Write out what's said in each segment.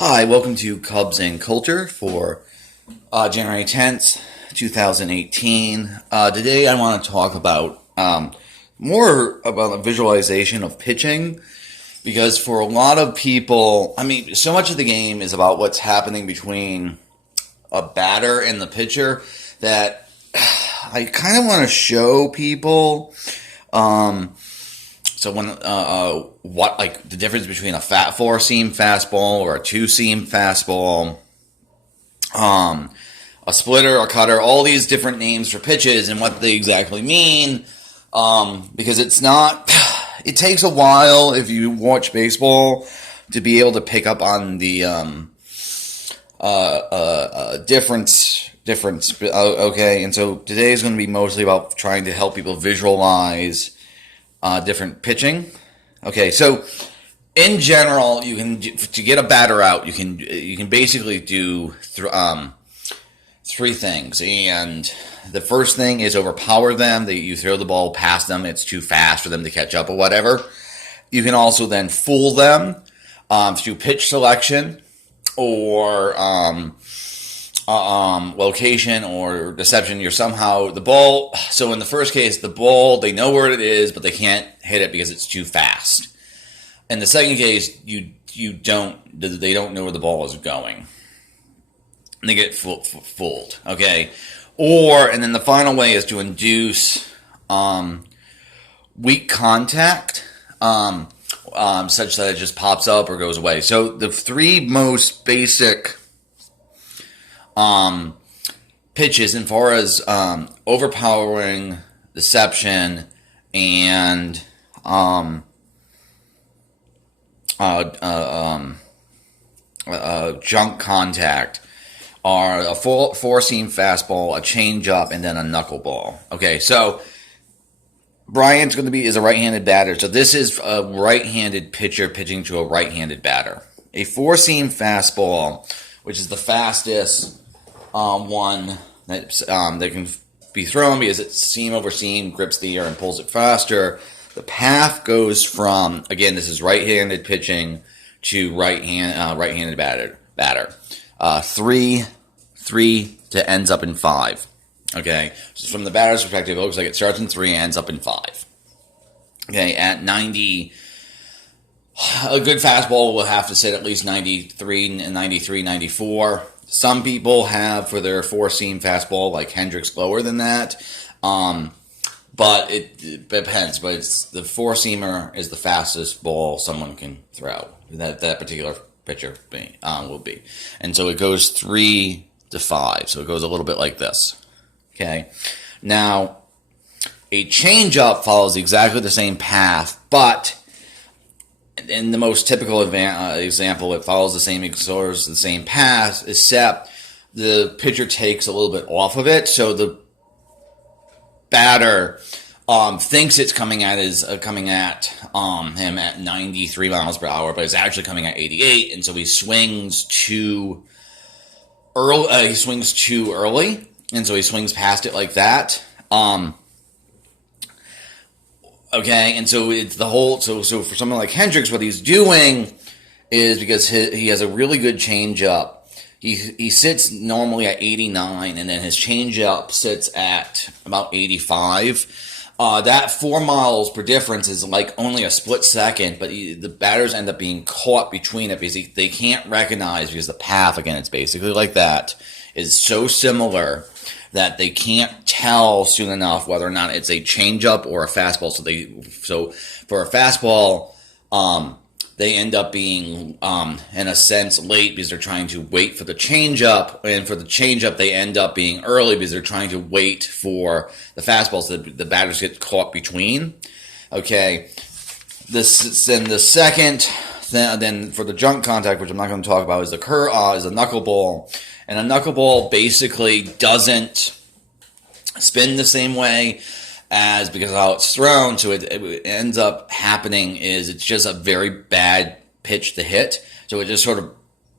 Hi, welcome to Cubs and Culture for January 10th, 2018. Today I want to talk about more about the visualization of pitching because for a lot of people, so much of the game is about what's happening between a batter and the pitcher that I kind of want to show people. So when what like the difference between a fat four seam fastball or a two seam fastball, a splitter, a cutter, all these different names for pitches and what they exactly mean. Because it's not. It takes a while if you watch baseball to be able to pick up on the difference. Okay, and so today is going to be mostly about trying to help people visualize different pitching. Okay, so in general, you can to get a batter out, you can basically do three things, and the first thing is overpower them. That you throw the ball past them; it's too fast for them to catch up or whatever. You can also then fool them through pitch selection or location or deception. You're somehow the ball. So in the first case, the ball, they know where it is, but they can't hit it because it's too fast. In the second case, they don't know where the ball is going. And they get fooled. Okay, and then the final way is to induce weak contact, such that it just pops up or goes away. So the three most basic pitches, as far as overpowering, deception, and junk contact, are a four seam fastball, a changeup, and then a knuckleball. Okay, so Bryant's is a right-handed batter, so this is a right-handed pitcher pitching to a right-handed batter. A four seam fastball, which is the fastest one that can be thrown because it's seam over seam, grips the air, and pulls it faster. The path goes from, again, this is right-handed pitching to right-handed batter. Three to ends up in five. Okay, so from the batter's perspective, it looks like it starts in three and ends up in five. Okay, at 90. A good fastball will have to sit at least 93, 94. Some people have for their four-seam fastball, like Hendricks, lower than that. But it depends. But the four-seamer is the fastest ball someone can throw. That particular pitcher will be. And so it goes 3 to 5. So it goes a little bit like this. Okay. Now, a changeup follows exactly the same path, but in the most typical example, it follows the same path, except the pitcher takes a little bit off of it. So the batter thinks it's coming at him at 93 miles per hour, but it's actually coming at 88, and so he swings too early. And so he swings past it like that. Okay, and so it's the whole. So for someone like Hendricks, what he's doing is, because he has a really good changeup. He sits normally at 89, and then his changeup sits at about 85. That 4 miles per difference is like only a split second, but the batters end up being caught between it because they can't recognize, because the path, again, it's basically like that, is so similar that they can't tell soon enough whether or not it's a changeup or a fastball. So for a fastball, they end up being, in a sense, late because they're trying to wait for the changeup, and for the changeup, they end up being early because they're trying to wait for the fastball, so the batters get caught between. Okay, then the second, then for the junk contact, which I'm not going to talk about, is a knuckleball. And a knuckleball basically doesn't spin the same way because of how it's thrown. So it ends up happening is it's just a very bad pitch to hit. So it just sort of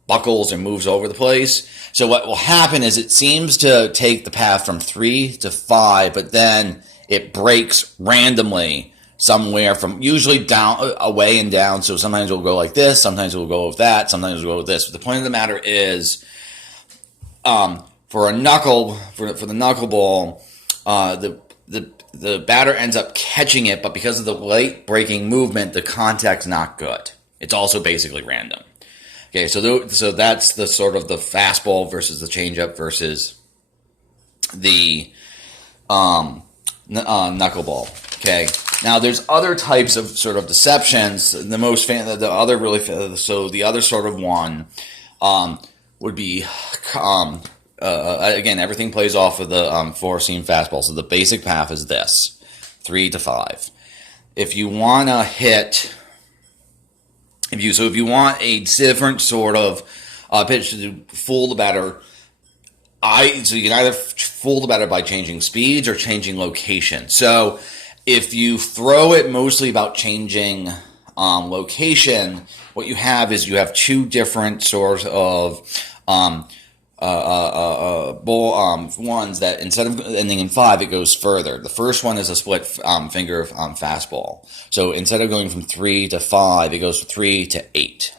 buckles and moves over the place. So what will happen is it seems to take the path from 3 to 5, but then it breaks randomly somewhere from usually down, away and down. So sometimes we'll go like this, sometimes we'll go with that, sometimes we'll go with this. But the point of the matter is, for a knuckle, for the knuckleball, the batter ends up catching it, but because of the late breaking movement, the contact's not good. It's also basically random. Okay, so that's the sort of the fastball versus the changeup versus the knuckleball. Okay, now there's other types of sort of deceptions. The other sort of one would be again, everything plays off of the four-seam fastball. So the basic path is this: 3 to 5. If you want to hit, if you want a different sort of pitch to fool the batter, so you can either fool the batter by changing speeds or changing location. So if you throw it mostly about changing location, what you have is you have two different sorts of ones that instead of ending in 5, it goes further. The first one is a split finger fastball. So instead of going from 3 to 5, it goes from 3 to 8.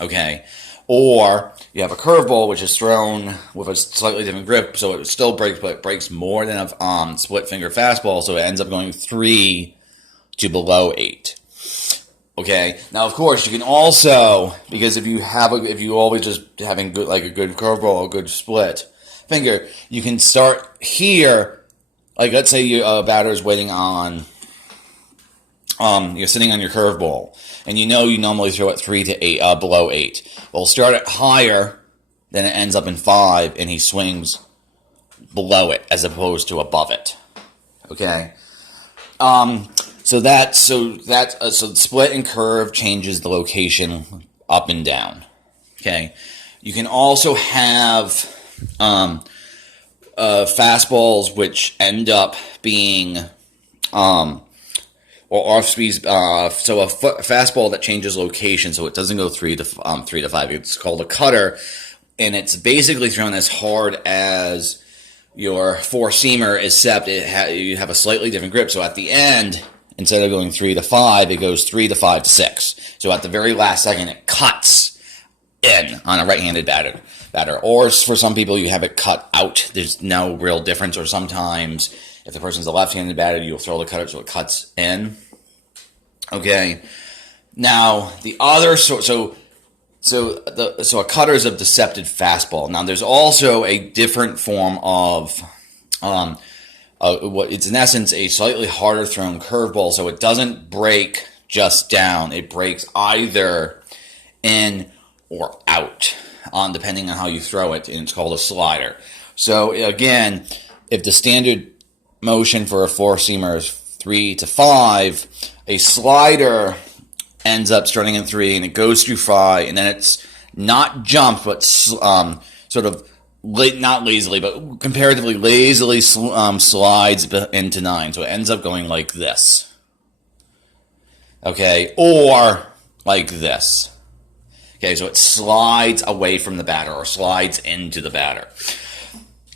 Okay. Or you have a curveball, which is thrown with a slightly different grip, so it still breaks, but it breaks more than a split finger fastball, so it ends up going 3 to below 8. Okay. Now, of course, you can also, because if you always just having a good curveball, a good split finger, you can start here. Like, let's say a batter is waiting on, you're sitting on your curveball, and you normally throw it 3 to 8, below 8. Well, start it higher, then it ends up in 5, and he swings below it as opposed to above it. Okay. So split and curve changes the location up and down. Okay. You can also have fastballs which end up being or off speed. So a fastball that changes location, so it doesn't go 3 to 5. It's called a cutter, and it's basically thrown as hard as your four-seamer, except you have a slightly different grip. So at the end, instead of going 3 to 5, it goes 3 to 5 to 6. So at the very last second, it cuts in on a right-handed batter. Or for some people, you have it cut out. There's no real difference. Or sometimes, if the person's a left-handed batter, you'll throw the cutter so it cuts in. Okay. Now the other so a cutter is a deceptive fastball. Now there's also a different form of what it's in essence a slightly harder thrown curveball. So it doesn't break just down; it breaks either in or out, depending on how you throw it, and it's called a slider. So again, if the standard motion for a four-seamer is 3 to 5, a slider ends up starting in 3 and it goes through 5, and then it's not jumped, but sort of not lazily, but comparatively lazily slides into 9. So it ends up going like this. Okay, or like this. Okay, so it slides away from the batter or slides into the batter.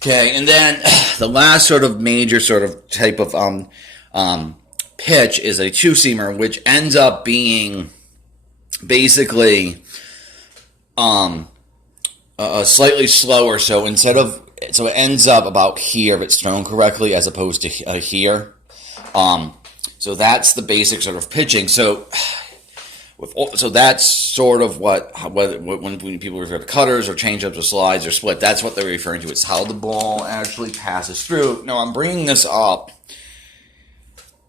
Okay, and then the last sort of major sort of type of pitch is a two-seamer, which ends up being basically slightly slower. So it ends up about here if it's thrown correctly, as opposed to here. So that's the basic sort of pitching. So that's sort of what when people refer to cutters or changeups or slides or split, that's what they're referring to. It's how the ball actually passes through. Now, I'm bringing this up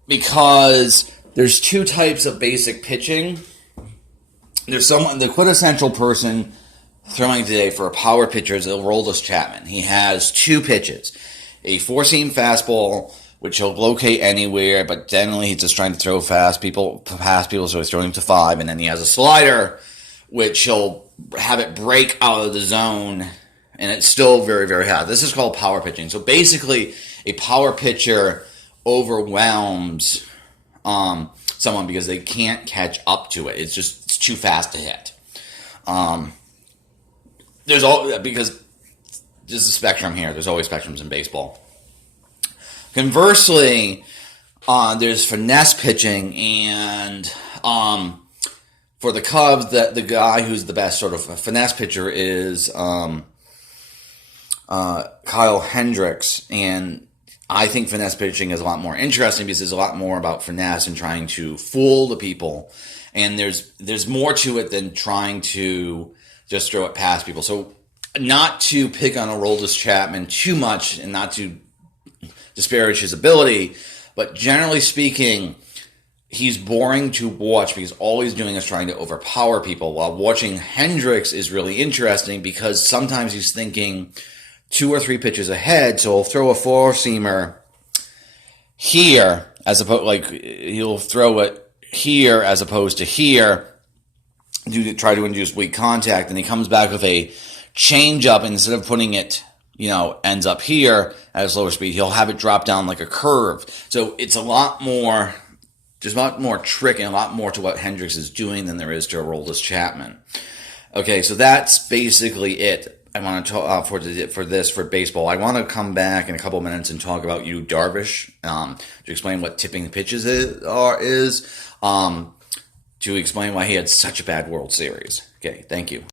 because there's two types of basic pitching. There's the quintessential person throwing today for a power pitcher is Aroldis Chapman. He has two pitches: a four-seam fastball, which he'll locate anywhere, but generally he's just trying to throw past people, so he's throwing to 5. And then he has a slider, which he'll have it break out of the zone, and it's still very, very high. This is called power pitching. So basically, a power pitcher overwhelms someone because they can't catch up to it. It's too fast to hit. Because there's a spectrum here. There's always spectrums in baseball. Conversely, There's finesse pitching, and for the Cubs, the guy who's the best sort of finesse pitcher is Kyle Hendricks, and I think finesse pitching is a lot more interesting because there's a lot more about finesse and trying to fool the people, and there's more to it than trying to just throw it past people. So, not to pick on Aroldis Chapman too much, and not to disparage his ability, but generally speaking, he's boring to watch because all he's doing is trying to overpower people. While watching Hendricks is really interesting because sometimes he's thinking 2 or 3 pitches ahead, so he'll throw a four-seamer here as opposed, like he'll throw it here as opposed to here, try to induce weak contact, and he comes back with a change-up, and instead of putting it, ends up here at a slower speed, he'll have it drop down like a curve. So it's a lot more, there's a lot more trick and a lot more to what Hendricks is doing than there is to Aroldis Chapman. Okay, so that's basically it. I want to talk for baseball. I want to come back in a couple of minutes and talk about Yu Darvish to explain what tipping the pitches is, to explain why he had such a bad World Series. Okay, thank you.